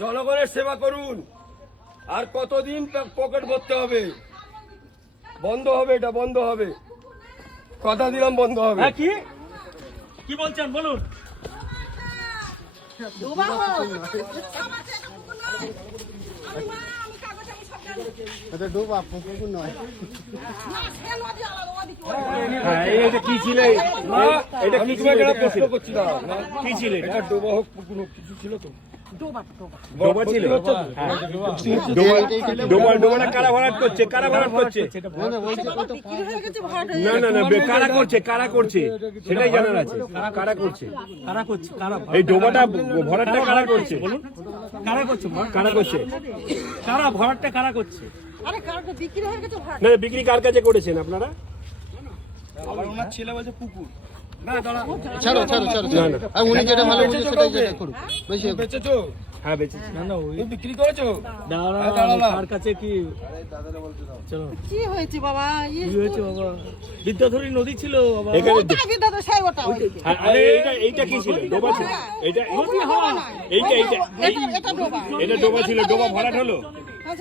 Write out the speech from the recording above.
জনগণের সেবা করুন। আর কতদিন পকেট ভরতে হবে? বন্ধ হবে, এটা বন্ধ হবে, কথা দিলাম বন্ধ হবে। কি কি বলছেন বলুন। এটা কি ছিল? এটা কি ছিল? প্রশ্ন করছি না, কি ছিল এটা? ডোবা হোক পুকুর হোক, কিছু ছিল তো? ডোবা ছিল। ডোবাটা কারা ভরাট করছে? কারা ভরাট করছে? না না না, কারা করছে? কারা করছে সেটাই জানার আছে। কারা করছে? কারা করছে? কারা এই ডোবাটা ভরাটটা কারা করছে? বলুন, কারা করছে? কারা করছে? কারা ভরাটটা কারা করছে? না, বিক্রি কার কাছে করেছেন আপনারা? আবার ওনার ছেলে বলছে পুকুর। না দাঁড়া, ছাড়ো ছাড়ো ছাড়ো ছাড়ো। আর উনি যেটা ভালো বুঝে সেটাই যেটা করুন। বেশি বেচেছো? হ্যাঁ বেচেছি। না না, ওই তুমি বিক্রি করেছো? দাঁড়াও, কার কাছে কি? চলো, কি হয়েছে বাবা? কি হয়েছে বাবা? বিদ্যাধরী নদী ছিল বাবা। এখানে আরে এইটা কি ছিল? ডোবা ছিল? এইটা নদী হয়। এইটা এটা ডোবা। এটা ডোবা ছিল, ডোবা ভরাট হলো।